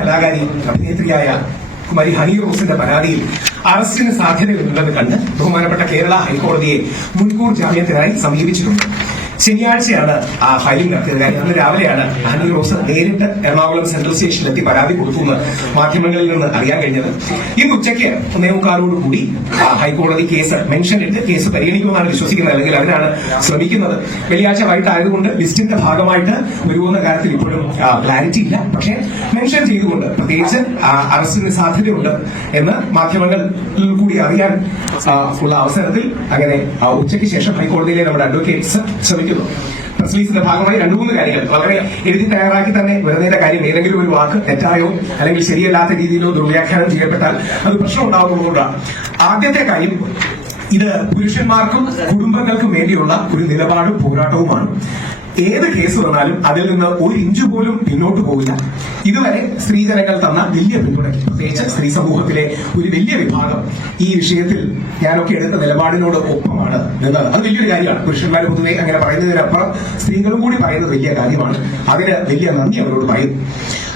കലാകാരി അഭിനേത്രിയായ കുമാരി ഹണി റോസിന്റെ പരാതിയിൽ അറസ്റ്റിന് സാധ്യതയുണ്ടെന്ന് കണ്ട് ബഹുമാനപ്പെട്ട കേരള ഹൈക്കോടതിയെ മുൻകൂർ ജാമ്യത്തിനായി സമീപിച്ചിട്ടുണ്ട്. ശനിയാഴ്ചയാണ് ആ ഫയലിംഗ് നടത്തിയത്. കാര്യം അന്ന് രാവിലെയാണ് ഹണി റോസ് നേരിട്ട് എറണാകുളം സെൻട്രൽ സ്റ്റേഷനിലെത്തി പരാതി കൊടുത്തു എന്ന് മാധ്യമങ്ങളിൽ നിന്ന് അറിയാൻ കഴിഞ്ഞത്. ഇന്ന് ഉച്ചയ്ക്ക് ഒന്നേ കൂടി ഹൈക്കോടതി കേസ് മെൻഷൻ ഇട്ട് കേസ് പരിഗണിക്കുമെന്നാണ് വിശ്വസിക്കുന്നത്. അല്ലെങ്കിൽ അതിനാണ് ശ്രമിക്കുന്നത്. വെള്ളിയാഴ്ച വൈകിട്ടായതുകൊണ്ട് ലിസ്റ്റിന്റെ ഭാഗമായിട്ട് വരുമെന്ന കാര്യത്തിൽ ഇപ്പോഴും ക്ലാരിറ്റി ഇല്ല. പക്ഷേ മെൻഷൻ ചെയ്തുകൊണ്ട് പ്രത്യേകിച്ച് അറസ്റ്റിന് സാധ്യതയുണ്ട് എന്ന് മാധ്യമങ്ങളിൽ കൂടി അറിയാൻ ഉള്ള അവസരത്തിൽ അങ്ങനെ ഉച്ചയ്ക്ക് ശേഷം ഹൈക്കോടതിയിലെ നമ്മുടെ അഡ്വക്കേറ്റ്സ് ശ്രമിക്കുന്നു പ്രസ് റിലീസിന്റെ ഭാഗമായി രണ്ടു മൂന്ന് കാര്യങ്ങൾ. വളരെ എഴുതി തയ്യാറാക്കി തന്നെ വെറുതെ കാര്യം ഏതെങ്കിലും ഒരു വാക്ക് തെറ്റായോ അല്ലെങ്കിൽ ശരിയല്ലാത്ത രീതിയിലോ ദുർവ്യാഖ്യാനം ചെയ്യപ്പെട്ടാൽ അത് പ്രശ്നം ഉണ്ടാകുന്നതുകൊണ്ടാണ് ആദ്യത്തെ കാര്യം ഇത് പുരുഷന്മാർക്കും കുടുംബങ്ങൾക്കും വേണ്ടിയുള്ള ഒരു നിലപാടും പോരാട്ടവുമാണ്. ഏത് കേസ് വന്നാലും അതിൽ നിന്ന് ഒരു ഇഞ്ചു പോലും പിന്നോട്ട് പോകില്ല ഇതുവരെ സ്ത്രീജനങ്ങൾ തന്ന വലിയ പിന്തുണയ്ക്ക് പ്രത്യേകിച്ച് സ്ത്രീ സമൂഹത്തിലെ ഒരു വലിയ വിഭാഗം ഈ വിഷയത്തിൽ ഞാനൊക്കെ എടുത്ത നിലപാടിനോട് ഒപ്പമാണ് നിന്നത് അത് വലിയൊരു കാര്യമാണ്. പുരുഷന്മാർ പൊതുവെ അങ്ങനെ പറയുന്നതിനപ്പുറം സ്ത്രീകളും കൂടി പറയുന്നത് വലിയ കാര്യമാണ്. അതിന് വലിയ നന്ദി അവരോട്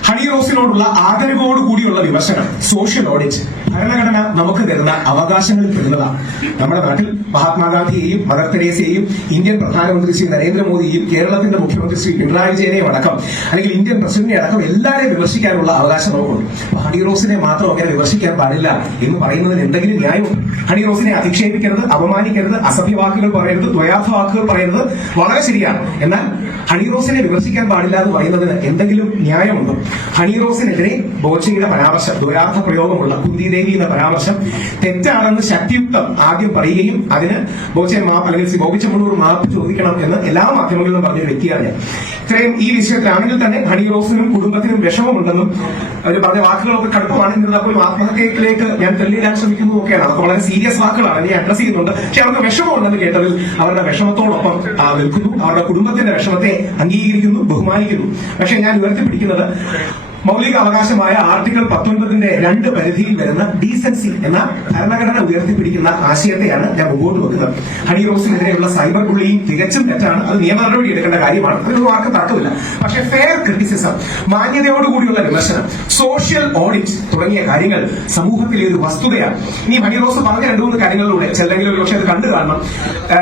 ഹണി റോസിനോടുള്ള ആദരവോട് കൂടിയുള്ള വിമർശനം സോഷ്യൽ ഓഡിറ്റ് ഭരണഘടന നമുക്ക് തരുന്ന അവകാശങ്ങളിൽ പെടുന്നതാണ് നമ്മുടെ നാട്ടിൽ മഹാത്മാഗാന്ധിയെയും മദർ തെരേസയെയും ഇന്ത്യൻ പ്രധാനമന്ത്രി ശ്രീ നരേന്ദ്രമോദിയെയും കേരളത്തിന്റെ മുഖ്യമന്ത്രി ശ്രീ പിണറായി വിജയനെയും അടക്കം അല്ലെങ്കിൽ ഇന്ത്യൻ പ്രസിഡന്റിനെ അടക്കം എല്ലാവരെയും വിമർശിക്കാനുള്ള അവകാശം നമുക്കുണ്ട്. ഹണി റോസിനെ മാത്രം അങ്ങനെ വിമർശിക്കാൻ പാടില്ല എന്ന് പറയുന്നതിന് എന്തെങ്കിലും ന്യായം ഹണി റോസിനെ അധിക്ഷേപിക്കരുത് അപമാനിക്കരുത് അസഭ്യ വാക്കുകൾ പറയരുത് ദ്വയാർത്ഥ വാക്കുകൾ പറയരുത് വളരെ ശരിയാണ്. എന്നാൽ ഹണി റോസിനെ വിമർശിക്കാൻ പാടില്ല എന്ന് പറയുന്നതിന് എന്തെങ്കിലും ന്യായമുണ്ടോ? ഹണി റോസിനെതിരെ ബോച്ചയുടെ പരാമർശം ദുരാർത്ഥ പ്രയോഗമുള്ള കുന്തിദേവി എന്ന പരാമർശം തെറ്റാണെന്ന് ശക്തിയുക്തം ആദ്യം പറയുകയും അതിന് ബോച്ചെ മാപ്പ് അല്ലെങ്കിൽ ബോബി ചെമ്മണ്ണൂർ മാപ്പ് ചോദിക്കണം എന്ന് എല്ലാ മാധ്യമങ്ങളിലും പറഞ്ഞൊരു വ്യക്തിയാണ് ഇത്രയും ഈ വിഷയത്തിലാണെങ്കിൽ തന്നെ ഹണി റോസിനും കുടുംബത്തിനും വിഷമമുണ്ടെന്നും അവർ പറഞ്ഞ വാക്കുകളൊക്കെ കടുപ്പമാണ് എന്നിരുന്നാൽ പോലും ആത്മഹത്യയിലേക്ക് ഞാൻ തെളിയിടാൻ ശ്രമിക്കുന്നു ഒക്കെയാണ്. അതൊക്കെ വളരെ സീരിയസ് വാക്കുകളാണ്. ഞാൻ അഡ്രസ് ചെയ്യുന്നുണ്ട്. പക്ഷെ അവർക്ക് വിഷമമുണ്ടെന്ന് കേട്ടതിൽ അവരുടെ വിഷമത്തോടൊപ്പം നിൽക്കുന്നു. അവരുടെ കുടുംബത്തിന്റെ വിഷമത്തെ അംഗീകരിക്കുന്നു ബഹുമാനിക്കുന്നു. പക്ഷെ ഞാൻ ഉയർത്തിപ്പിടിക്കുന്നത് മൗലിക അവകാശമായ ആർട്ടിക്കിൾ പത്തൊൻപതിന്റെ രണ്ട് പരിധിയിൽ വരുന്ന ഡീസൻസി എന്ന ഭരണഘടന ഉയർത്തിപ്പിടിക്കുന്ന ആശയത്തെയാണ് ഞാൻ മുമ്പോട്ട് വെക്കുന്നത്. ഹണി റോസിനെതിരെയുള്ള സൈബർ ബുള്ളിയും തികച്ചും തെറ്റാണ്. അത് നിയമ നടപടി എടുക്കേണ്ട കാര്യമാണ്. അതൊരു വാക്ക് തർക്കമില്ല. പക്ഷേ ഫെയർ ക്രിറ്റിസിസം മാന്യതയോടുകൂടിയുള്ള വിമർശനം സോഷ്യൽ ഓഡിറ്റ് തുടങ്ങിയ കാര്യങ്ങൾ സമൂഹത്തിലെ ഒരു വസ്തുതയാണ്. ഇനി ഹണി റോസ് പറഞ്ഞ രണ്ടു മൂന്ന് കാര്യങ്ങളിലൂടെ ചിലരെങ്കിലും ഒരു പക്ഷേ അത് കണ്ടു കാണണം.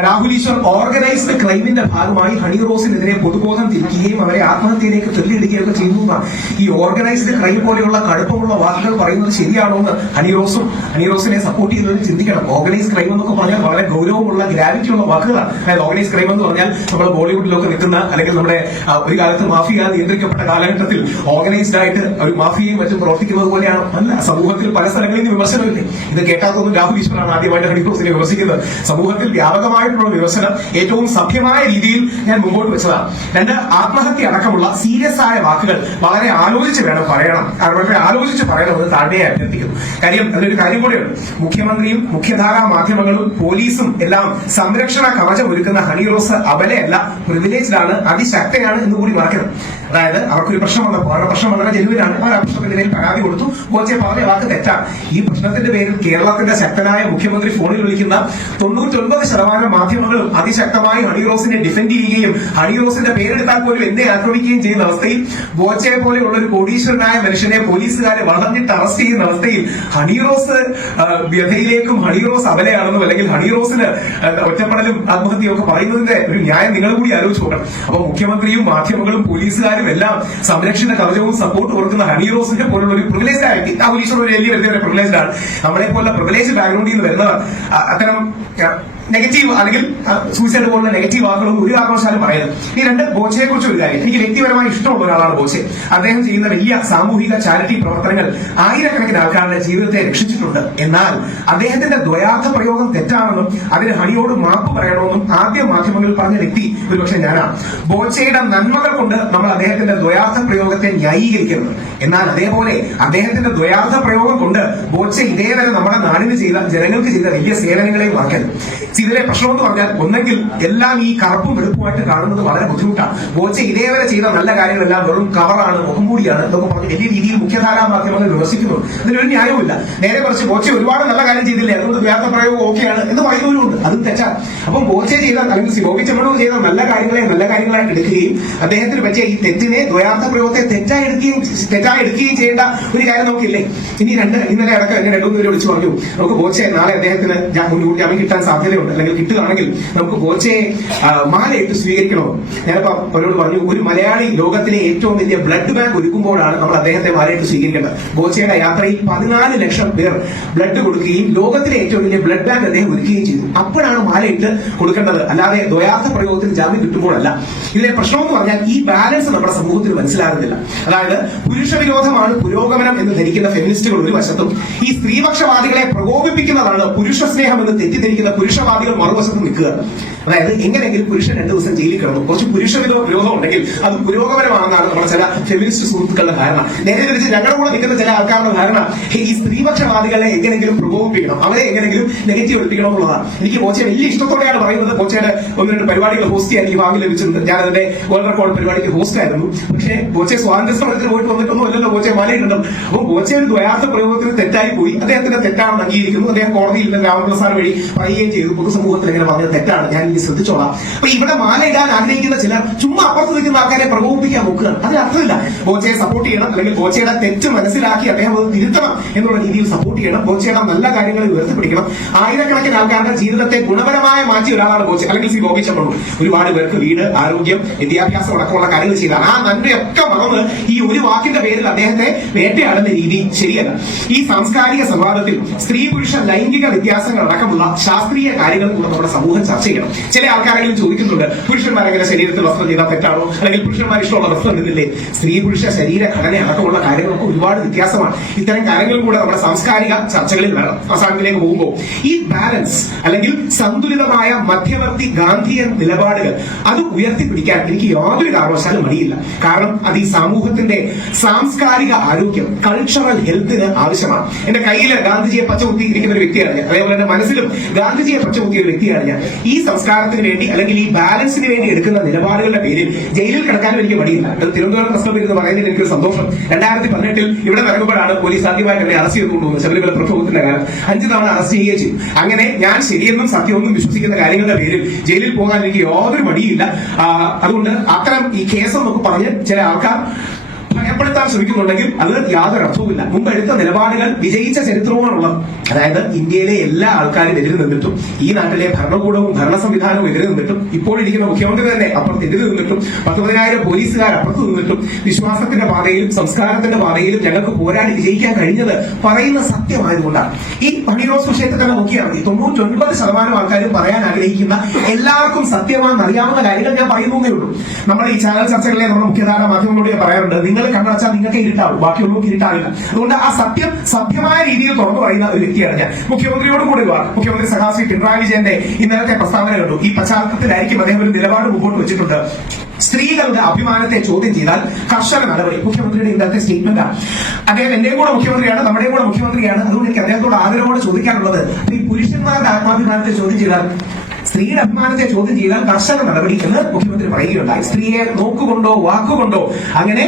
രാഹുൽ ഈശ്വർ ഓർഗനൈസ്ഡ് ക്രൈമിന്റെ ഭാഗമായി ഹണി റോസിനെതിരെ പൊതുബോധം തിരിക്കുകയും അവരെ ആത്മഹത്യയിലേക്ക് തെല്ലിടുകയൊക്കെ ഒക്കെ ചെയ്യുന്നു എന്നാണ്. ഈ ഓർഗനൈസ്ഡ് ക്രൈം പോലെയുള്ള കടുപ്പമുള്ള വാക്കുകൾ പറയുന്നത് ശരിയാണോ എന്ന് ഹനിറോസും ഹനിറോസിനെ സപ്പോർട്ട് ചെയ്യുന്നവരും ചിന്തിക്കണം. ഓർഗനൈസ് ക്രൈം എന്നൊക്കെ പറഞ്ഞാൽ വളരെ ഗൗരവമുള്ള ഗ്രാവിറ്റി ഉള്ള വാക്കുകളാണ്. അതായത് ഓർഗനൈസ് ക്രൈം എന്ന് പറഞ്ഞാൽ നമ്മൾ ബോളിവുഡിലൊക്കെ നിൽക്കുന്ന അല്ലെങ്കിൽ നമ്മുടെ ഒരു കാലത്ത് മാഫിയ നിയന്ത്രിക്കപ്പെട്ട കാലഘട്ടത്തിൽ ഓർഗനൈസ്ഡ് ആയിട്ട് ഒരു മാഫിയയും മറ്റും പ്രവർത്തിക്കുന്നത് പോലെയാണ്. അല്ല സമൂഹത്തിൽ പല സ്ഥലങ്ങളിൽ നിന്ന് വിമർശനമില്ലേ? ഇത് കേട്ടാത്തൊന്നും രാഹുൽ ഈശ്വറാണ് ആദ്യമായിട്ട് ഹണിക്രോസിനെ വിമർശിക്കുന്നത്. സമൂഹത്തിൽ വ്യാപകമായിട്ടുള്ള വിമർശനം ഏറ്റവും സഭ്യമായ രീതിയിൽ ഞാൻ മുമ്പോട്ട് വെച്ചതാണ്. രണ്ട് ആത്മഹത്യ അടക്കമുള്ള സീരിയസ് ആയ വാക്കുകൾ വളരെ ആലോചിച്ച് വേണം പറയണം. വളരെ ആലോചിച്ച് പറയണമെന്ന് താഴ്മയെ അഭ്യർത്ഥിക്കുന്നു. കാര്യം അതിലൊരു കാര്യം കൂടിയുണ്ട്. മുഖ്യമന്ത്രിയും മുഖ്യധാരാ മാധ്യമങ്ങളും പോലീസും എല്ലാം സംരക്ഷണ കവചം ഒരുക്കുന്ന ഹണി റോസ് അബലയല്ല പ്രിവിലേജിലാണ് അതിശക്തയാണ് എന്ന് കൂടി മറക്കണം. അതായത് അവർക്കൊരു പ്രശ്നം വന്നപ്പോൾ അവരുടെ പ്രശ്നം വളരെ ജനുവിനാണ്. അവർ ആ പേരിൽ പരാതി കൊടുത്തു. ബോച്ചെ പറഞ്ഞ വാക്ക് തെറ്റാണ്. ഈ പ്രശ്നത്തിന്റെ പേരിൽ കേരളത്തിന്റെ ശക്തനായ മുഖ്യമന്ത്രി ഫോണിൽ വിളിക്കുന്ന തൊണ്ണൂറ്റൊൻപത് ശതമാനം മാധ്യമങ്ങളും അതിശക്തമായി ഹണിറോസിനെ ഡിഫെൻഡ് ചെയ്യുകയും ഹണിറോസിന്റെ പേരെടുത്താൽ പോലും എന്നെ ആക്രമിക്കുകയും ചെയ്യുന്ന അവസ്ഥയിൽ ബോച്ചയെ പോലെയുള്ള ഒരു കോടീശ്വരനായ മനുഷ്യനെ പോലീസുകാരെ വളഞ്ഞിട്ട് അറസ്റ്റ് ചെയ്യുന്ന അവസ്ഥയിൽ ഹണിറോസ് വ്യഥയിലേക്കും ഹണിറോസ് അവലെയാണെന്നും അല്ലെങ്കിൽ ഹണിറോസിന് ഒറ്റപ്പെടലും ആത്മഹത്യയും ഒക്കെ പറയുന്നതിന്റെ ഒരു ന്യായം നിങ്ങൾ കൂടി ആലോചിച്ച് നോക്കണം. അപ്പൊ മുഖ്യമന്ത്രിയും മാധ്യമങ്ങളും പോലീസുകാരും എല്ലാം സംരക്ഷണ കവചവും സപ്പോർട്ട് കൊടുക്കുന്ന ഹണി റോസിനെ പോലുള്ള ഒരു പ്രിവിലേജ് വ്യക്തി ആ പോലീസ് ഒരു വലിയ വ്യക്തി പ്രിവിലേജ് ആണ്. നമ്മളെ പോലുള്ള പ്രിവിലേജ് ബാക്ക്ഗ്രൗണ്ടിൽ നിന്ന് വരുന്നവർ അത്തരം നെഗറ്റീവ് അല്ലെങ്കിൽ സൂയിസൈഡ് പോലുള്ള നെഗറ്റീവ് വാക്കുകളും ഒരു കാരണവശാലും പറയരുത്. ഈ രണ്ട് ബോച്ചയെ കുറിച്ച് ഒരു കാര്യം. എനിക്ക് വ്യക്തിപരമായി ഇഷ്ടമുള്ള ഒരാളാണ് ബോച്ചെ. അദ്ദേഹം ചെയ്യുന്ന വലിയ സാമൂഹിക ചാരിറ്റി പ്രവർത്തനങ്ങൾ ആയിരക്കണക്കിന് ആൾക്കാരുടെ ജീവിതത്തെ രക്ഷിച്ചിട്ടുണ്ട്. എന്നാൽ അദ്ദേഹത്തിന്റെ ദ്വയാർത്ഥ പ്രയോഗം തെറ്റാണെന്നും അതിന് ഹണിയോട് മാപ്പ് പറയണമെന്നും ആദ്യ മാധ്യമങ്ങളിൽ പറഞ്ഞ വ്യക്തി ഒരുപക്ഷെ ഞാനാണ് ബോച്ചയുടെ നന്മകൾ കൊണ്ട് നമ്മൾ അദ്ദേഹത്തിന്റെ ദ്വയാർത്ഥ പ്രയോഗത്തെ ന്യായീകരിക്കുന്നത് എന്നാൽ അതേപോലെ അദ്ദേഹത്തിന്റെ ദ്വയാർത്ഥ പ്രയോഗം കൊണ്ട് ബോച്ച ഇതേവരെ നമ്മുടെ നാടിന് ചെയ്ത ജനങ്ങൾക്ക് ചെയ്ത വലിയ സേവനങ്ങളെയും മറക്കരുത് ഇതിലെ പ്രശ്നം എന്ന് പറഞ്ഞാൽ ഒന്നെങ്കിൽ എല്ലാം ഈ കറുപ്പും വെളുപ്പുമായിട്ട് കാണുന്നത് വളരെ ബുദ്ധിമുട്ടാണ്. ബോച്ച ഇതേവരെ ചെയ്ത നല്ല കാര്യങ്ങളെല്ലാം വെറും കവറാണ് മുഖംമൂടിയാണ് എന്നൊക്കെ പറഞ്ഞ് വലിയ രീതിയിൽ മുഖ്യധാരാ മാധ്യമങ്ങൾ വിമർശിക്കുന്നു. അതിലൊരു ന്യായവുമില്ല. നേരെ കുറച്ച് ബോച്ചെ ഒരുപാട് നല്ല കാര്യം ചെയ്തില്ലേ? അതുകൊണ്ട് വ്യാപ പ്രയോഗം ഓക്കെയാണ് എന്ന് പറയുന്നവരുണ്ട് അതും തെറ്റാണ്. അപ്പം ബോച്ചെ ചെയ്ത അല്ലെങ്കിൽ സിബോബി ചെമ്മണൂർ ചെയ്ത നല്ല കാര്യങ്ങളെ നല്ല കാര്യങ്ങളായിട്ട് എടുക്കുകയും അദ്ദേഹത്തിന് പറ്റിയ ഈ തെറ്റിനെ ദ്വയാർത്ഥ പ്രയോഗത്തെ തെറ്റായി എടുക്കുകയും തെറ്റായി എടുക്കുകയും ചെയ്യേണ്ട ഒരു കാര്യം നോക്കിയില്ലേ ഇനി രണ്ട് ഇന്നലെ അടക്കം എന്നെ രണ്ടു പേര് വിളിച്ചു പറഞ്ഞു നമുക്ക് ബോച്ചെ നാളെ അദ്ദേഹത്തിന് ഞാൻ മുൻകൂർ ജാമ്യം കിട്ടാൻ സാധ്യതയുണ്ട്. അല്ലെങ്കിൽ കിട്ടുകയാണെങ്കിൽ നമുക്ക് കോച്ചയെ മാലയിട്ട് സ്വീകരിക്കണോ? ഞാനിപ്പോ അവരോട് പറഞ്ഞു ഒരു മലയാളി ലോകത്തിലെ ഏറ്റവും വലിയ ബ്ലഡ് ബാങ്ക് ഒരുക്കുമ്പോഴാണ് നമ്മൾ അദ്ദേഹത്തെ മാലയിട്ട് സ്വീകരിക്കേണ്ടത്. ഗോച്ചയുടെ യാത്രയിൽ പതിനാല് ലക്ഷം പേർ ബ്ലഡ് കൊടുക്കുകയും ലോകത്തിലെ ഏറ്റവും വലിയ ബ്ലഡ് ബാങ്ക് അദ്ദേഹം ഒരുക്കുകയും ചെയ്തു. അപ്പോഴാണ് മാലയിട്ട് കൊടുക്കേണ്ടത്. അല്ലാതെ ദ്വയാർത്ഥ പ്രയോഗത്തിന് ജാമ്യം കിട്ടുമ്പോഴല്ല. ഇതിലെ പ്രശ്നം എന്ന് പറഞ്ഞാൽ ഈ ബാലൻസ് നമ്മുടെ സമൂഹത്തിൽ മനസ്സിലാകുന്നില്ല. അതായത് പുരുഷ വിരോധമാണ് പുരോഗമനം എന്ന് ധരിക്കുന്ന ഫെമിനിസ്റ്റുകൾ ഒരു വശത്തും ഈ സ്ത്രീപക്ഷവാദികളെ പ്രകോപിപ്പിക്കുന്നതാണ് പുരുഷ സ്നേഹം എന്ന് തെറ്റിദ്ധരിക്കുന്ന പുരുഷവാദികൾ മറുവശത്ത് നിൽക്കുക. അതായത് എങ്ങനെയെങ്കിലും പുരുഷൻ രണ്ടു ദിവസം ജയിലിൽ കിടന്നു. കുറച്ച് പുരുഷ വിരോ- വിരോധം ഉണ്ടെങ്കിൽ അത് പുരോഗമനമാണെന്നാണ് നമ്മുടെ ചില ഫെമിനിസ്റ്റ് സുഹൃത്തുക്കളുടെ ധാരണ. നേരെ തിരിച്ച് ഞങ്ങളുടെ കൂടെ നിൽക്കുന്ന ചില ആൾക്കാരുടെ ധാരണ. ഈ സ്ത്രീപക്ഷവാദികളെ എങ്ങനെയെങ്കിലും പ്രകോപിപ്പിക്കണം അവരെ എങ്ങനെയെങ്കിലും നെഗറ്റീവ് എടുപ്പിക്കണം എന്നുള്ളതാണ്. എനിക്ക് കോച്ചയെ വലിയ ഇഷ്ടത്തോടെയാണ് പറയുന്നത്. കോച്ചയുടെ ഒന്ന് രണ്ട് പരിപാടികൾ ഹോസ്റ്റ് ചെയ്യാൻ എനിക്ക് ഭാഗ്യം ലഭിച്ചിട്ടുണ്ട്. ഞാൻ അതിന്റെ വേൾഡ് റെക്കോർഡ് പരിപാടിക്ക് ഹോസ്റ്റ് ആയിരുന്നു. പക്ഷേ കോച്ചെ സ്വാതന്ത്ര്യ സമരത്തിന് പോയിട്ട് വന്നിട്ടൊന്നും അല്ലല്ലോ കോച്ചെ മലയിട്ടുണ്ടോ അപ്പോൾ കോച്ചെ ഒരു ദ്വയാർത്ഥ പ്രയോഗത്തിന് തെറ്റായി പോയി. അദ്ദേഹത്തിന്റെ തെറ്റാണെന്ന് അംഗീകരിക്കുന്നു അദ്ദേഹം കോടതിയിൽ നിന്ന് രാമപ്രസാദ് വഴി പറയുകയും ചെയ്തു. പൊതുസമൂഹത്തിൽ ഇങ്ങനെ പറഞ്ഞത് തെറ്റാണ്. ഞാൻ ഇനി ശ്രദ്ധിച്ചോളാം. അപ്പൊ ഇവിടെ മാല ഇടാൻ ആഗ്രഹിക്കുന്ന ചിലർ ചുമ്മാ അപ്പുറത്ത് നിൽക്കുന്ന ആൾക്കാരെ പ്രകോപിപ്പിക്കാൻ നോക്കുകയാണ്. അതിന് അർത്ഥമില്ല. ബോച്ചയെ സപ്പോർട്ട് ചെയ്യണം അല്ലെങ്കിൽ ബോച്ചയുടെ തെറ്റ് മനസ്സിലാക്കി അദ്ദേഹം അത് തിരുത്തണം എന്നുള്ള രീതിയിൽ സപ്പോർട്ട് ചെയ്യണം. ബോച്ചയുടെ നല്ല കാര്യങ്ങളിൽ ഉയർത്തിപ്പിടിക്കണം ആയിരക്കണക്കിന് ആൾക്കാരുടെ ജീവിതത്തെ ഗുണപരമായ മാറ്റി ഒരാളാണ് ബോച്ച. അല്ലെങ്കിൽ സി ഗോപി ചെമ്മണ്ണൂർ ഒരുപാട് പേർക്ക് വീട് ആരോഗ്യം വിദ്യാഭ്യാസം അടക്കമുള്ള കാര്യങ്ങൾ ചെയ്താണ്. ആ നന്മയൊക്കെ മറന്ന് ഈ ഒരു വാക്കിന്റെ പേരിൽ അദ്ദേഹത്തെ വേട്ടയാടുന്ന രീതി ശരിയല്ല. ഈ സാംസ്കാരിക സംവാദത്തിൽ സ്ത്രീ പുരുഷ ലൈംഗിക വ്യത്യാസങ്ങൾ അടക്കമുള്ള ശാസ്ത്രീയ കാര്യങ്ങൾ കൂടെ നമ്മുടെ സമൂഹം ചർച്ച ചെയ്യണം. ചില ആൾക്കാരെങ്കിലും ചോദിക്കുന്നുണ്ട് പുരുഷന്മാരെങ്ങനെ ശരീരത്തിൽ വസ്ത്രം ചെയ്താൽ തെറ്റാണോ? അല്ലെങ്കിൽ പുരുഷന്മാർ ഇഷ്ടമുള്ള വസ്ത്രം ഇടുന്നില്ലേ? സ്ത്രീ പുരുഷ ശരീര ഘടന അടക്കമുള്ള കാര്യങ്ങളൊക്കെ ഒരുപാട് വ്യത്യാസമാണ്. ഇത്തരം കാര്യങ്ങൾ കൂടെ നമ്മുടെ സാംസ്കാരിക ചർച്ചകളിൽ വേണം അവസാനത്തിലേക്ക് പോകുമ്പോൾ ഈ ബാലൻസ് അല്ലെങ്കിൽ സന്തുലിതമായ മധ്യവർത്തി ഗാന്ധിയൻ നിലപാടുകൾ അത് ഉയർത്തിപ്പിടിക്കാൻ എനിക്ക് യാതൊരു കാരണവശാലും മടിയില്ല. കാരണം അത് ഈ സമൂഹത്തിന്റെ സാംസ്കാരിക ആരോഗ്യം കൾച്ചറൽ ഹെൽത്തിന് ആവശ്യമാണ്. എന്റെ കയ്യിൽ ഗാന്ധിജിയെ പച്ചകുത്തി ഇരിക്കുന്ന ഒരു വ്യക്തിയാണ് അതേപോലെ എന്റെ മനസ്സിലും ഗാന്ധിജിയെ പച്ചകുത്തിയ ഒരു വ്യക്തിയാണ് ഞാൻ. ഈ സംസ്കാരത്തിന് വേണ്ടി അല്ലെങ്കിൽ ഈ ബാലൻസിന് വേണ്ടി എടുക്കുന്ന നിലപാടുകളുടെ പേരിൽ ജയിലിൽ കിടക്കാനും എനിക്ക് മടിയില്ല. അത് തിരുവനന്തപുരം പ്രശ്നം എന്ന് പറയുന്നതിൽ എനിക്ക് സന്തോഷം. രണ്ടായിരത്തി പതിനെട്ടിൽ ഇവിടെ നടക്കുമ്പോഴാണ് പോലീസ് ആദ്യമായിട്ട് എന്നെ അറസ്റ്റ് ചെയ്ത് കൊണ്ടുപോകുന്നത് ശബരിമല പ്രഭവത്തിന്റെ കാലം. അഞ്ച് തവണ അറസ്റ്റ് ചെയ്യുകയും ചെയ്തു. അങ്ങനെ ഞാൻ ശരിയെന്നും സത്യമെന്നും വിശ്വസിക്കുന്ന കാര്യങ്ങളുടെ പേരിൽ ജയിലിൽ പോകാൻ എനിക്ക് യാതൊരു മടിയില്ല. അതുകൊണ്ട് അത്തരം ഈ കേസ് എന്നൊക്കെ പറഞ്ഞ് ചില ആൾക്കാർ ഭയപ്പെടുത്താൻ ശ്രമിക്കുന്നുണ്ടെങ്കിൽ അത് യാതൊരു അർത്ഥവുമില്ല മുമ്പ് എടുത്ത നിലപാടുകൾ വിജയിച്ച ചരിത്രവുമാണുള്ളത്. അതായത് ഇന്ത്യയിലെ എല്ലാ ആൾക്കാരും എതിര് നിന്നിട്ടും ഈ നാട്ടിലെ ഭരണകൂടവും ഭരണ സംവിധാനവും എതിര് നിന്നിട്ടും ഇപ്പോഴിരിക്കുന്ന മുഖ്യമന്ത്രി തന്നെ അപ്പുറത്ത് എതിര് നിന്നിട്ടും പത്തൊമ്പതിനായിരം പോലീസുകാർ അപ്പുറത്ത് നിന്നിട്ടും വിശ്വാസത്തിന്റെ പാതയിലും സംസ്കാരത്തിന്റെ പാതയിലും ഞങ്ങൾക്ക് പോരാടി വിജയിക്കാൻ കഴിഞ്ഞത് പറയുന്ന സത്യമായതുകൊണ്ടാണ്. ഈ പണിറോസ് വിഷയത്തെ തന്നെ നോക്കിയാണെങ്കിൽ തൊണ്ണൂറ്റൊൻപത് ശതമാനം ആൾക്കാരും പറയാൻ ആഗ്രഹിക്കുന്ന എല്ലാവർക്കും സത്യമാണെന്ന് അറിയാവുന്ന കാര്യങ്ങൾ ഞാൻ പറയുന്നേ ഉള്ളൂ. നമ്മൾ ഈ ചാനൽ ചർച്ചകളിലെ നമ്മുടെ മുഖ്യധാര മാധ്യമങ്ങളോട് പറയാറുണ്ട്. നിങ്ങൾ കണ്ണടച്ചാൽ നിങ്ങൾക്ക് ഇരുട്ടാവും. ബാക്കിയുള്ളവർക്ക് ഇരുട്ടാവില്ല. അതുകൊണ്ട് ആ സത്യം സത്യമായ രീതിയിൽ തുറന്നു പറയുന്ന ഒരു വ്യക്തിയാണ് ഞാൻ. മുഖ്യമന്ത്രിയോട് കൂടി മുഖ്യമന്ത്രി സഹാസി പിണറായി വിജയന്റെ ഇന്നലത്തെ പ്രസ്താവന കണ്ടു. ഈ പശ്ചാത്തലത്തിലായിരിക്കും അദ്ദേഹം ഒരു നിലപാട് മുമ്പോട്ട് വെച്ചിട്ടുണ്ട്. സ്ത്രീകളുടെ അഭിമാനത്തെ ചോദ്യം ചെയ്താൽ കർശന നടപടി. മുഖ്യമന്ത്രിയുടെ ഇന്നത്തെ സ്റ്റേറ്റ്മെന്റ് ആണ്. അദ്ദേഹം എന്റെയും കൂടെ മുഖ്യമന്ത്രിയാണ് നമ്മുടെയും കൂടെ മുഖ്യമന്ത്രിയാണ്. അതുകൊണ്ട് എനിക്ക് അദ്ദേഹത്തോട് ആദരവോടെ ചോദിക്കാനുള്ളത്. ഈ പുരുഷന്മാരുടെ ആത്മാഭിമാനത്തെ ചോദ്യം ചെയ്താൽ സ്ത്രീയുടെ അഭിമാനത്തെ ചോദ്യം ചെയ്താൽ കർശന നടപടി എന്ന് മുഖ്യമന്ത്രി പറയുകയുണ്ടായി. സ്ത്രീയെ നോക്കുകൊണ്ടോ വാക്കുകൊണ്ടോ അങ്ങനെ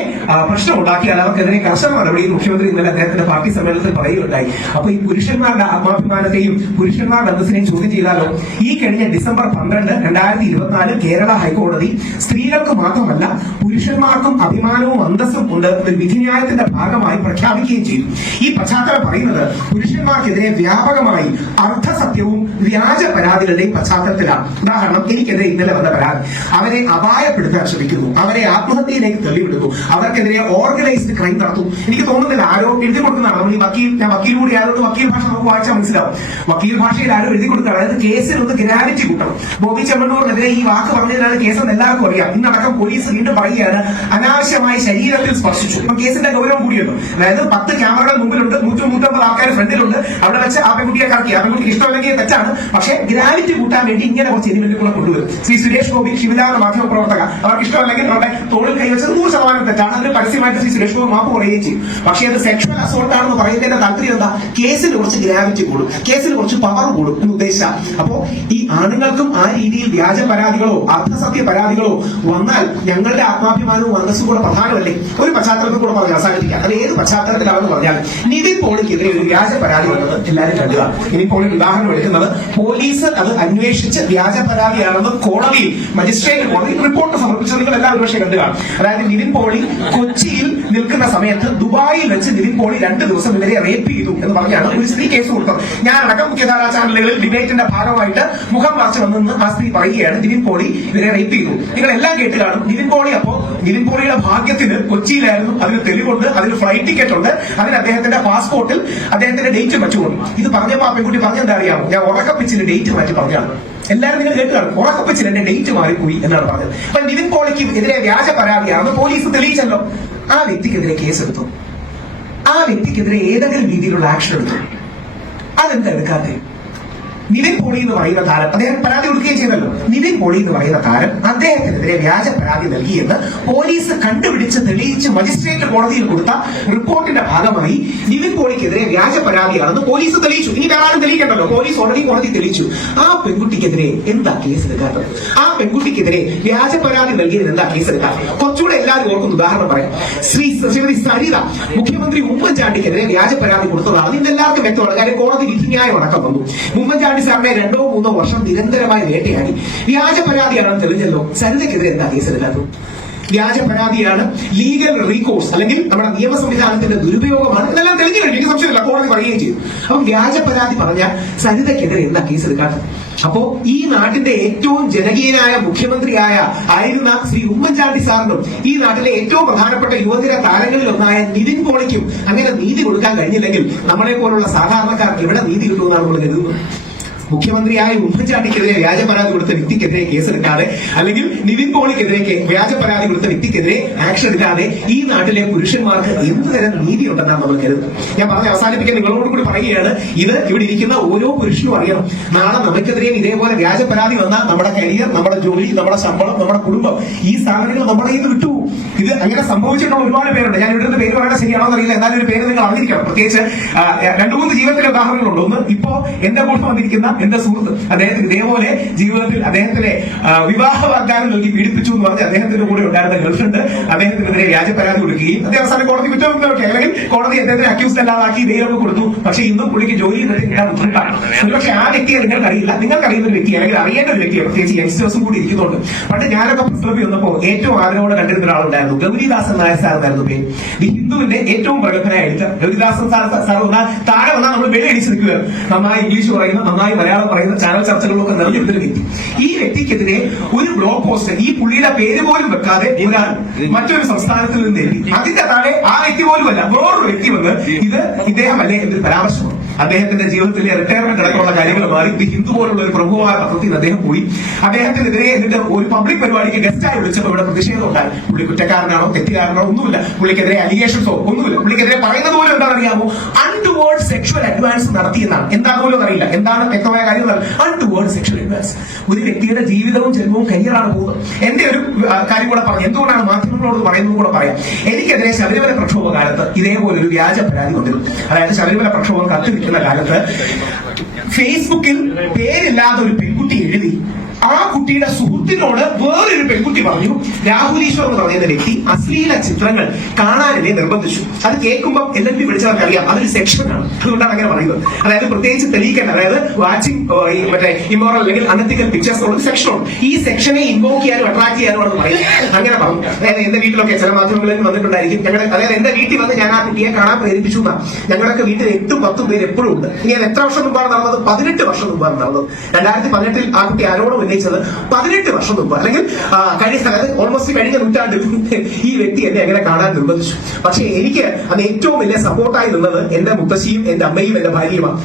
പ്രശ്നം ഉണ്ടാക്കിയാൽ അവർക്കെതിരെ കർശന നടപടി മുഖ്യമന്ത്രി ഇന്നലെ അദ്ദേഹത്തിന്റെ പാർട്ടി സമ്മേളനത്തിൽ പറയുകയുണ്ടായി. അപ്പൊ ഈ പുരുഷന്മാരുടെ ആത്മാഭിമാനത്തെയും പുരുഷന്മാരുടെ അന്തസ്സിനെയും ചോദ്യം ചെയ്താലോ? ഈ കഴിഞ്ഞ ഡിസംബർ പന്ത്രണ്ട് രണ്ടായിരത്തി ഇരുപത്തിനാല് കേരള ഹൈക്കോടതി സ്ത്രീകൾക്ക് മാത്രമല്ല പുരുഷന്മാർക്കും അഭിമാനവും അന്തസ്സും ഉണ്ട് എന്ന് വിധിന്യായത്തിന്റെ ഭാഗമായി പ്രഖ്യാപിക്കുകയും ചെയ്തു. ഈ പശ്ചാത്തലം പറയുന്നത് പുരുഷന്മാർക്കെതിരെ വ്യാപകമായി അർത്ഥസത്യവും വ്യാജ പരാതികളുടെയും പശ്ചാത്തലത്തിലാണ് ഉദാഹരണം എനിക്കെതിരെ ഇന്നലെ വന്ന പരാതി. അവരെ അപായപ്പെടുത്താൻ ശ്രമിക്കുന്നു. അവരെ ആത്മഹത്യയിലേക്ക് തള്ളിവിടുന്നു. അവർക്കെതിരെ ഓർഗനൈസ്ഡ് ക്രൈം നടത്തുന്നു എനിക്ക് തോന്നുന്നില്ല ആരോ എഴുതി കൊടുക്കുന്നതാണ് നമ്മൾ ഈ വക്കീൽ ഞാൻ വക്കീൽ കൂടി ആയതുകൊണ്ട് വക്കീൽ ഭാഷ നമുക്ക് വായിച്ചാൽ മനസ്സിലാവും. വക്കീൽ ഭാഷയിൽ ആരോ എഴുതി കൊടുക്കുക അതായത് കേസിൽ ഒന്ന് ഗ്രാവിറ്റി കൂട്ടണം. ബോബി ചെമ്മണ്ണൂറിനെതിരെ ഈ വാക്ക് പറഞ്ഞതിനാണ് കേസെന്ന് എല്ലാവർക്കും അറിയാം. ഇന്നടക്കം പോലീസ് വീണ്ടും പറയുകയാണ് അനാവശ്യമായി ശരീരത്തിൽ സ്പർശിച്ചു. കേസിന്റെ ഗൗരവം കൂടിയുണ്ട്. അതായത് പത്ത് ക്യാമറകൾ മുമ്പിലുണ്ട്. നൂറ്റി നൂറ്റമ്പത് ആൾക്കാർ ഫ്രണ്ടിലുണ്ട്. അവിടെ വെച്ച് ആ പെൺകുട്ടിയെ കറക്കി. ആ പെൺകുട്ടിക്ക് ഇഷ്ടമല്ലെങ്കിൽ തെറ്റാണ്. പക്ഷേ ഗ്രാവിറ്റി കൂട്ടാൻ വേണ്ടി ഇങ്ങനെ കുറച്ച് എലിമെന്റുകളെ കൊണ്ടുവരും. ശ്രീ സുരേഷ് ഗോപി ശിവലാന മാധ്യമ പ്രവർത്തക അവർക്ക് ഇഷ്ടമല്ലെങ്കിൽ അവരുടെ തോളിൽ കൈവച്ചത് നൂറ് ശതമാനം തെറ്റാണ്. അതിന് പരസ്യമായിട്ട് ശ്രീ സുരേഷ് ഗോപി മാപ്പ് പറയുകയും ചെയ്യും. പക്ഷേ അത് സെക്ഷൽ അസോൾട്ട് ആണെന്ന് പറയുന്നതിന്റെ താല്പര്യം എന്താ? കേസിന് കുറച്ച് ഗ്രാവിറ്റി കൂടും. കേസിന് കുറച്ച് പവർ കൂടും എന്ന് ഉദ്ദേശിച്ച. അപ്പോ ഈ ആണുങ്ങൾക്കും ആ രീതിയിൽ വ്യാജ പരാതികളോ അർത്ഥസത്യ പരാതികളോ വന്നാൽ ഞങ്ങളുടെ ആത്മാഭിമാനവും അന്തസ്സും കൂടെ പ്രധാനമല്ലേ? ഒരു പശ്ചാത്തലത്തിൽ കൂടെ പറഞ്ഞ് അവസാനിപ്പിക്കാം. അത് ഏത് പശ്ചാത്തലത്തിലാണെന്ന് പറഞ്ഞാൽ നിതിൻ പോളിക്കെതിരെ ഒരു വ്യാജ പരാതി വന്നത് എല്ലാവരും കണ്ടുക നിതിൻ പോളിന് ഉദാഹരണം എടുക്കുന്നത്. പോലീസ് അത് അന്വേഷിച്ച് വ്യാജ പരാതിയാണെന്ന് കോടതിയിൽ മജിസ്ട്രേറ്റ് കോടതി റിപ്പോർട്ട് സമർപ്പിച്ചത് നിങ്ങൾ എല്ലാവരും പക്ഷേ കണ്ടു കാണും. അതായത് നിതിൻ പോളി കൊച്ചിയിൽ നിൽക്കുന്ന സമയത്ത് ദുബായിൽ വെച്ച് നിതിൻ പോളി രണ്ട് ദിവസം ഇവരെ റേപ്പ് ചെയ്തു എന്ന് പറഞ്ഞാണ് ഒരു സ്ത്രീ കേസ് കൊടുത്തത്. അടക്കം മുഖ്യധാരാ ചാനലുകളിൽ ഡിബേറ്റിന്റെ ഭാഗമായിട്ട് മുഖം മറച്ചു വന്നെന്ന് ആ സ്ത്രീ പറയുകയാണ്. നിതിൻ പോളി ഇവരെ റേപ്പ് ചെയ്തു. നിങ്ങൾ എല്ലാം കേട്ട് കാണും. നിതിൻ പോളി അപ്പോ നിതിൻ പോളിയുടെ ഭാഗ്യത്തിന് കൊച്ചിയിലായിരുന്നു. അതിന് തെളിവുണ്ട് അതിന് ഫ്ലൈറ്റ് ടിക്കറ്റ് ഉണ്ട് അതിന് അദ്ദേഹത്തിന്റെ പാസ്പോർട്ടിൽ അദ്ദേഹത്തിന്റെ ഡേറ്റ് വെച്ചുകൊണ്ടു. ഇത് പറഞ്ഞപ്പോ ആ പെൺകുട്ടി പറഞ്ഞെന്താ അറിയാമോ? ഞാൻ ഉറക്കപ്പിച്ചിന്റെ ഡേറ്റ് മാറ്റി പറഞ്ഞാണ്. എല്ലാവരും നിങ്ങൾ കേട്ടുകാണ്. കാണും ഉറക്കപ്പിച്ചിൽ എന്റെ ഡേറ്റ് മാറിപ്പോയി എന്നാണ് പറഞ്ഞത്. അപ്പൊ നിവിൻ പോളിക്ക് എതിരെ വ്യാജ പരാതിയാണെന്ന് പോലീസ് തെളിയിച്ചല്ലോ. ആ വ്യക്തിക്കെതിരെ കേസെടുത്തു. ആ വ്യക്തിക്കെതിരെ ഏതെങ്കിലും രീതിയിലുള്ള ആക്ഷൻ എടുത്തു. അതെന്താ എടുക്കാത്തേ? നിതിൻ പോളി എന്ന് പറയുന്ന താരം അദ്ദേഹം പരാതി കൊടുക്കുകയും ചെയ്തല്ലോ. നിവിൻ പോളി എന്ന് പറയുന്ന താരം അദ്ദേഹത്തിനെതിരെ വ്യാജ പരാതി നൽകിയെന്ന് പോലീസ് കണ്ടുപിടിച്ച് തെളിയിച്ച് മജിസ്ട്രേറ്റ് കോടതിയിൽ കൊടുത്ത റിപ്പോർട്ടിന്റെ ഭാഗമായി നിവിൻ പോളിക്കെതിരെ വ്യാജ പരാതിയാണെന്ന് പോലീസ് തെളിയിച്ചു. ഇനി വേറെ ആരും തെളിയിക്കണ്ടല്ലോ. പോലീസ് ഓൾറെഡി കോടതി തെളിയിച്ചു. ആ പെൺകുട്ടിക്കെതിരെ എന്താ കേസ് എടുക്കാത്തത്? ആ പെൺകുട്ടിക്കെതിരെ വ്യാജ പരാതി നൽകിയതിന് എന്താ കേസ് എടുക്കാത്തത്? കുറച്ചുകൂടെ എല്ലാവരും ഓർക്കുന്ന ഉദാഹരണം പറയാം. ശ്രീ ശ്രീമതി സരിത മുഖ്യമന്ത്രി ഉമ്മൻചാണ്ടിക്കെതിരെ വ്യാജ പരാതി കൊടുത്തതാണ്. ഇതെല്ലാവർക്കും വ്യക്തമാണ്. കാര്യം കോടതി വിധിന്യായം അടക്കം വന്നു. ഉമ്മൻചാണ്ടി സാറിനെ രണ്ടോ മൂന്നോ വർഷം നിരന്തരമായി വേട്ടയാടി. വ്യാജ പരാതിയാണെന്ന് തെളിഞ്ഞല്ലോ സരിതയ്ക്കെതിരെ എന്താ കേസെടുക്കാത്തത് വ്യാജ പരാതിയാണ് ലീഗൽ റീകോഴ്സ് അല്ലെങ്കിൽ നമ്മുടെ നിയമ സംവിധാനത്തിന്റെ ദുരുപയോഗമാണ് എന്നെല്ലാം തെളിഞ്ഞു കഴിഞ്ഞു. എനിക്ക് സംശയമില്ല. കോടതി പറയുകയും ചെയ്തു അപ്പം വ്യാജ പരാതി പറഞ്ഞ സരിതയ്ക്കെതിരെ എന്താ കേസെടുക്കാത്തത് അപ്പോ ഈ നാട്ടിന്റെ ഏറ്റവും ജനകീയനായ മുഖ്യമന്ത്രിയായ ആയിരുന്ന ശ്രീ ഉമ്മൻചാണ്ടി സാറിനും ഈ നാട്ടിലെ ഏറ്റവും പ്രധാനപ്പെട്ട യുവതിര താരങ്ങളിൽ ഒന്നായ നിതിൻ പോളിക്കും അങ്ങനെ നീതി കൊടുക്കാൻ കഴിഞ്ഞില്ലെങ്കിൽ നമ്മളെ പോലുള്ള സാധാരണക്കാർക്ക് എവിടെ നീതി കിട്ടുമെന്നാണ് നമ്മൾ കരുതുന്നത്? മുഖ്യമന്ത്രിയായ ഉമ്മൻചാണ്ടിക്കെതിരെ വ്യാജ പരാതി കൊടുത്ത വ്യക്തിക്കെതിരെ കേസെടുക്കാതെ അല്ലെങ്കിൽ നിവിൻ പോളിക്കെതിരെ വ്യാജ പരാതി കൊടുത്ത വ്യക്തിക്കെതിരെ ആക്ഷൻ എടുക്കാതെ ഈ നാട്ടിലെ പുരുഷന്മാർക്ക് എന്ത് തരം നീതി ഉണ്ടെന്നാണ് നമ്മൾ കരുതുന്നത്. ഞാൻ പറഞ്ഞ അവസാനിപ്പിക്കാൻ നിങ്ങളോട് കൂടി പറയുകയാണ്. ഇത് ഇവിടെ ഇരിക്കുന്ന ഓരോ പുരുഷനും അറിയണം. നാളെ നമുക്കെതിരെയും ഇതേപോലെ വ്യാജ പരാതി വന്നാൽ നമ്മുടെ കരിയർ നമ്മുടെ ജോലി നമ്മുടെ ശമ്പളം നമ്മുടെ കുടുംബം ഈ സാധനങ്ങൾ നമ്മുടെ കയ്യിൽ വിട്ടു. ഇത് അങ്ങനെ സംഭവിച്ചിട്ടുള്ള ഒരുപാട് പേരുണ്ട്. ഞാൻ ഇവിടുന്ന് പേര് പറയാൻ ശരിയാണോ എന്നറിയില്ല എന്നാലും ഒരു പേര് നിങ്ങൾ അറിഞ്ഞിരിക്കണം. പ്രത്യേകിച്ച് രണ്ടു മൂന്ന് ജീവിതത്തിലെ ഉദാഹരണങ്ങളുണ്ട്. ഒന്ന് ഇപ്പോ എന്റെ കൂടെ വന്നിരിക്കുന്ന എന്റെ സുഹൃത്ത് അദ്ദേഹത്തിന് ഇതേപോലെ ജീവിതത്തിൽ അദ്ദേഹത്തിനെ വിവാഹ വാഗ്ദാനം നൽകി പീഡിപ്പിച്ചു എന്ന് പറഞ്ഞ് അദ്ദേഹത്തിന്റെ കൂടെ ഉണ്ടായിരുന്ന ഗേൾഫ്രണ്ട് അദ്ദേഹത്തിനെതിരെ വ്യാജ പരാതി കൊടുക്കുകയും അദ്ദേഹം അവസാനം കോടതി കുറ്റമൊക്കെ അല്ലെങ്കിൽ കോടതി അദ്ദേഹത്തിന് അക്യൂസ് അല്ലാതാക്കി ഇതേ കൊടുത്തു. പക്ഷേ ഇന്നും പുള്ളിക്ക് ജോലി കിട്ടാൻ ബുദ്ധിമുട്ടാണ് ഒരുപക്ഷെ വ്യക്തിയെ നിങ്ങൾക്ക് അറിയുന്ന ഒരു വ്യക്തി അല്ലെങ്കിൽ അറിയേണ്ട ഒരു വ്യക്തിയെ പ്രത്യേകിച്ച് യങ്സ്റ്റേഴ്സും കൂടി ഇരിക്കുന്നുണ്ട്. പണ്ട് ഞാനൊക്കെ പുസ്തകം വന്നപ്പോൾ ഏറ്റവും ആഗ്രഹത്തോടെ കണ്ടിരുന്ന ഒരാളുണ്ടായിരുന്നു. ഗൗരിദാസൻ നായർ സാർ എന്നായിരുന്നു പേര്. ദി ഹിന്ദുവിന്റെ ഏറ്റവും പ്രഗത്ഭനായ എഡിറ്റർ ഗൗരിദാസൻ സാർ സാർ വന്നാൽ താഴെ വന്നാൽ നമ്മൾ വെളി അടിച്ചു നിൽക്കുക. നന്നായി ഇംഗ്ലീഷ് പറയുന്ന നന്നായി മലയാളം പറയുന്ന ചാനൽ ചർച്ചകളിലൊക്കെ നിറഞ്ഞെടുത്തൊരു വ്യക്തി. ഈ വ്യക്തിക്കെതിരെ ഒരു ബ്ലോഗ് പോസ്റ്റ് ഈ പുള്ളിയുടെ പേര് പോലും വെക്കാതെ ഒരാൾ മറ്റൊരു സംസ്ഥാനത്തിൽ നിന്ന് എഴുതി അതിന്റെ താഴെ ആ വ്യക്തി പോലുമല്ല വേറൊരു വ്യക്തി വന്ന് ഇത് ഇദ്ദേഹമല്ലേ എന്നൊരു പരാമർശമാണ് അദ്ദേഹത്തിന്റെ ജീവിതത്തിലെ റിട്ടയർമെന്റ് അടക്കമുള്ള കാര്യങ്ങൾ മാറി. ദി ഹിന്ദു പോലുള്ള ഒരു പ്രമുഖമായ പത്രത്തിൽ അദ്ദേഹം പോയി. അദ്ദേഹത്തിനെതിരെ എന്നിട്ട് ഒരു പബ്ലിക് പരിപാടിക്ക് ഗസ്റ്റായി വിളിച്ചപ്പോൾ ഇവിടെ പ്രതിഷേധം ഉണ്ടായി. പുള്ളി കുറ്റക്കാരനാണോ തെറ്റുകാരനോ ഒന്നുമില്ല. പുള്ളിക്കെതിരെ അലിഗേഷൻസോ ഒന്നുമില്ല. പുള്ളിക്കെതിരെ പറയുന്നത് പോലും എന്താണെന്നറിയാമോ? അൺടുവേർഡ് സെക്ഷൽ അഡ്വാൻസ് നടത്തിയെന്നാണ് എന്താണെന്ന് പോലും അറിയില്ല. എന്താണ് വ്യക്തമായ കാര്യം അൺടുവേർഡ് സെക്ഷൽ അഡ്വാൻസ് ഒരു വ്യക്തിയുടെ ജീവിതവും ജന്മവും കരിയറാണ് പോകുന്നത്. എന്റെ ഒരു കാര്യം കൂടെ പറഞ്ഞു എന്തുകൊണ്ടാണ് മാധ്യമങ്ങളോട് പറയുന്നത് കൂടെ പറയാം? എനിക്കെതിരെ ശബരിമല പ്രക്ഷോഭ കാലത്ത് ഇതേപോലെ ഒരു വ്യാജ പരാതി വന്നിരുന്നു. അതായത് ശബരിമല പ്രക്ഷോഭം കത്തു നിൽക്കുന്ന കാലത്ത് ഫേസ്ബുക്കിൽ പേരില്ലാതെ ഒരു ആ കുട്ടിയുടെ സുഹൃത്തിനോട് വേറൊരു പെൺകുട്ടി പറഞ്ഞു. രാഹുൽ ഈശ്വർ എന്ന് പറയുന്ന വ്യക്തി അശ്ലീല ചിത്രങ്ങൾ കാണാൻ എന്നെ നിർബന്ധിച്ചു. അത് കേൾക്കുമ്പോൾ എന്നെ വിളിച്ചവർക്ക് അറിയാം അതൊരു സെക്ഷനാണ് അതുകൊണ്ടാണ് അങ്ങനെ പറയുന്നത്. അതായത് പ്രത്യേകിച്ച് തെളിയിക്കേണ്ട അതായത് വാച്ചിങ് മറ്റേ ഇമോറൽ അല്ലെങ്കിൽ അനത്തിക്കൽ പിക്ചേഴ്സ് ഉള്ള സെക്ഷനുണ്ട് ഈ സെക്ഷനെ ഇൻവോക്ക് ചെയ്യാനും അട്രാക്ട് ചെയ്യാനും ആണ് പറയുന്നത്. അങ്ങനെ പറഞ്ഞു. അതായത് എന്റെ വീട്ടിലൊക്കെ ചില മാധ്യമങ്ങളിൽ വന്നിട്ടുണ്ടായിരിക്കും. ഞങ്ങൾ അതായത് എന്റെ വീട്ടിൽ വന്ന് ഞാൻ ആ കുട്ടിയെ കാണാൻ പ്രേരിപ്പിച്ചു എന്നാണ് ഞങ്ങളൊക്കെ വീട്ടിൽ എട്ടും പത്തും പേര് എപ്പോഴും ഉണ്ട്. ഇനി എത്ര വർഷം മുമ്പാണ് നടന്നത്? പതിനെട്ട് വർഷം മുമ്പാണ് നടന്നത്. രണ്ടായിരത്തി പതിനെട്ടിൽ ആ കുട്ടി ആരോടും ഉന്നയിച്ചത്? പതിനെട്ട് വർഷം മുമ്പ് അല്ലെങ്കിൽ കഴിഞ്ഞ അതായത് ഓൾമോസ്റ്റ് കഴിഞ്ഞ നൂറ്റാണ്ടിൽ ഈ വ്യക്തി എന്നെ എങ്ങനെ കാണാൻ നിർബന്ധിച്ചു. പക്ഷേ എനിക്ക് അത് ഏറ്റവും വലിയ സപ്പോർട്ടായി നിന്നത് എന്റെ മുത്തശ്ശിയും എന്റെ അമ്മയും എന്റെ ഭാര്യയുമാണ്.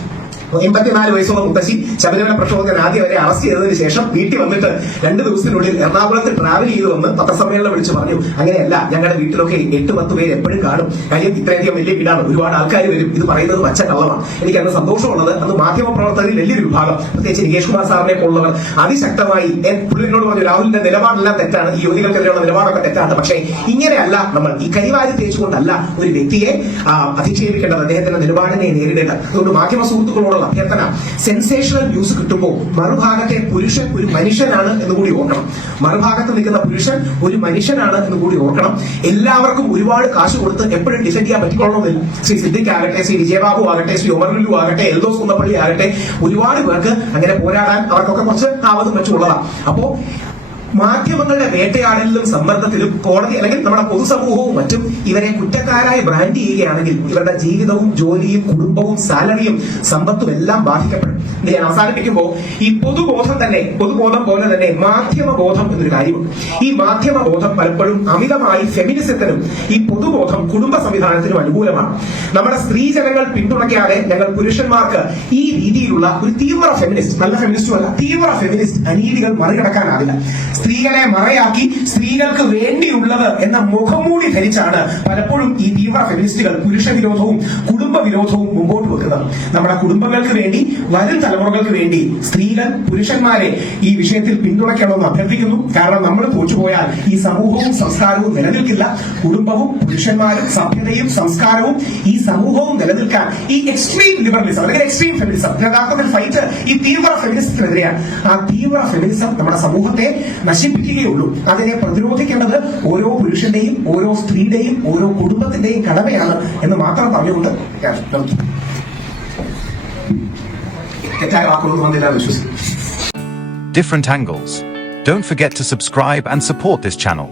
എൺപത്തിനാല് വയസ്സുള്ള മുത്തശ്ശി ശബരിമല പ്രക്ഷോഭകൻ ആദ്യം വരെ അറസ്റ്റ് ചെയ്തതിന് ശേഷം വീട്ടിൽ വന്നിട്ട് രണ്ട് ദിവസത്തിനുള്ളിൽ എറണാകുളത്ത് ട്രാവൽ ചെയ്തു വന്ന് പത്രസമ്മേളനം വിളിച്ച് പറഞ്ഞു അങ്ങനെയല്ല ഞങ്ങളുടെ വീട്ടിലൊക്കെ എട്ട് പത്ത് പേര് എപ്പോഴും കാണും. കാര്യം ഇത്രയധികം വലിയ വീടാണ്. ഒരുപാട് ആൾക്കാർ വരും. ഇത് പറയുന്നത് പച്ച കള്ളമാണ് എനിക്ക് അന്ന് സന്തോഷമുള്ളത് അന്ന് മാധ്യമ പ്രവർത്തകരിൽ വലിയൊരു വിഭാഗം പ്രത്യേകിച്ച് നികേഷ് കുമാർ സാറിനെ പോലുള്ളവർ അതിശക്തമായി പുള്ളിനോട് പറഞ്ഞു രാഹുലിന്റെ നിലപാടെല്ലാം തെറ്റാണ്. ഈ യുവതികൾക്കെതിരെയുള്ള നിലപാടൊക്കെ തെറ്റാണ്. പക്ഷേ ഇങ്ങനെയല്ല നമ്മൾ. ഈ കൈവാരി തേച്ചുകൊണ്ടല്ല ഒരു വ്യക്തിയെ അധിക്ഷേപിക്കേണ്ടത് അദ്ദേഹത്തിന്റെ നിലപാടിനെ നേരിടേണ്ടത്. അതുകൊണ്ട് മാധ്യമ സുഹൃത്തുക്കളോടുള്ള അഭ്യർത്ഥന. സെൻസേഷണൽ ന്യൂസ് കിട്ടുമ്പോൾ മറുഭാഗത്തെ പുരുഷൻ ഒരു മനുഷ്യനാണ് എന്ന് കൂടി ഓർക്കണം. മറുഭാഗത്ത് നിൽക്കുന്ന പുരുഷൻ ഒരു മനുഷ്യനാണ് എന്ന് കൂടി ഓർക്കണം. എല്ലാവർക്കും ഒരുപാട് കാശ് കൊടുത്ത് എപ്പോഴും ഡിസൈഡ് ചെയ്യാൻ പറ്റിക്കൊള്ളണമെന്നില്ല ശ്രീ സിദ്ദിഖ് ആകട്ടെ ശ്രീ വിജയബാബു ആകട്ടെ ശ്രീ ഒമർ ആകട്ടെ എൽദോസ് കുന്നപ്പള്ളി ആകട്ടെ. ഒരുപാട് പേർക്ക് അങ്ങനെ പോരാടാൻ അവർക്കൊക്കെ കുറച്ച് ആവതും വെച്ചുള്ളതാണ്. അപ്പോ മാധ്യമങ്ങളുടെ വേട്ടയാടലിലും സമ്മർദ്ദത്തിലും കോടതി അല്ലെങ്കിൽ നമ്മുടെ പൊതുസമൂഹവും മറ്റും ഇവരെ കുറ്റക്കാരായി ബ്രാൻഡ് ചെയ്യുകയാണെങ്കിൽ ഇവരുടെ ജീവിതവും ജോലിയും കുടുംബവും സാലറിയും സമ്പത്തും എല്ലാം ബാധിക്കപ്പെടും. ഇത് ഞാൻ അവസാനിപ്പിക്കുമ്പോൾ ഈ പൊതുബോധം തന്നെ പൊതുബോധം പോലെ തന്നെ മാധ്യമ ബോധം എന്നൊരു കാര്യമുണ്ട്. ഈ മാധ്യമ ബോധം പലപ്പോഴും അമിതമായി ഫെമിനിസത്തിനും ഈ പൊതുബോധം കുടുംബ സംവിധാനത്തിനും അനുകൂലമാണ്. നമ്മുടെ സ്ത്രീ ജനങ്ങൾ പിന്തുണയ്ക്കാതെ ഞങ്ങൾ പുരുഷന്മാർക്ക് ഈ രീതിയിലുള്ള ഒരു തീവ്ര ഫെമിനിസ്റ്റ് നല്ല ഫെമിനിസ്റ്റും അല്ല തീവ്ര ഫെമിനിസ്റ്റ് അനീതികൾ മറികടക്കാനാവില്ല. സ്ത്രീകളെ മറയാക്കി സ്ത്രീകൾക്ക് വേണ്ടിയുള്ളത് എന്ന മുഖംമൂടി ധരിച്ചാണ് പലപ്പോഴും ഈ തീവ്ര ഫെമിനിസ്റ്റുകൾ പുരുഷ വിരോധവും കുടുംബ വിരോധവും മുമ്പോട്ട് വെക്കുന്നത്. നമ്മുടെ കുടുംബങ്ങൾക്ക് വേണ്ടി വരും തലമുറകൾക്ക് വേണ്ടി സ്ത്രീകൾ പുരുഷന്മാരെ ഈ വിഷയത്തിൽ പിന്തുണയ്ക്കണമെന്ന് അഭ്യർത്ഥിക്കുന്നു. കാരണം നമ്മൾ തോറ്റുപോയാൽ ഈ സമൂഹവും സംസ്കാരവും നിലനിൽക്കില്ല. കുടുംബവും പുരുഷന്മാരും സഭ്യതയും സംസ്കാരവും ഈ സമൂഹവും നിലനിൽക്കാൻ ഈ എക്സ്ട്രീം ലിബറലിസം അല്ലെങ്കിൽ എക്സ്ട്രീം ഫെമിനിസം യഥാർത്ഥത്തിൽ ഫൈറ്റ് ഈ തീവ്ര ഫെമിനിസത്തിനെതിരെയാണ് ആ തീവ്ര ഫെമിനിസം നമ്മുടെ സമൂഹത്തെ നശിപ്പിക്കുകയുള്ളൂ അതിനെ പ്രതിരോധിക്കേണ്ടത് ഓരോ പുരുഷന്റെയും ഓരോ സ്ത്രീയുടെയും ഓരോ കുടുംബത്തിന്റെയും കടമയാണ് എന്ന് മാത്രം പറഞ്ഞുകൊണ്ട് ഞാൻ നിർത്തുന്നു. തെറ്റായ വാക്കുകളൊന്നും വന്നില്ല വിശ്വസിക്കും different angles. Don't forget to subscribe and support this channel.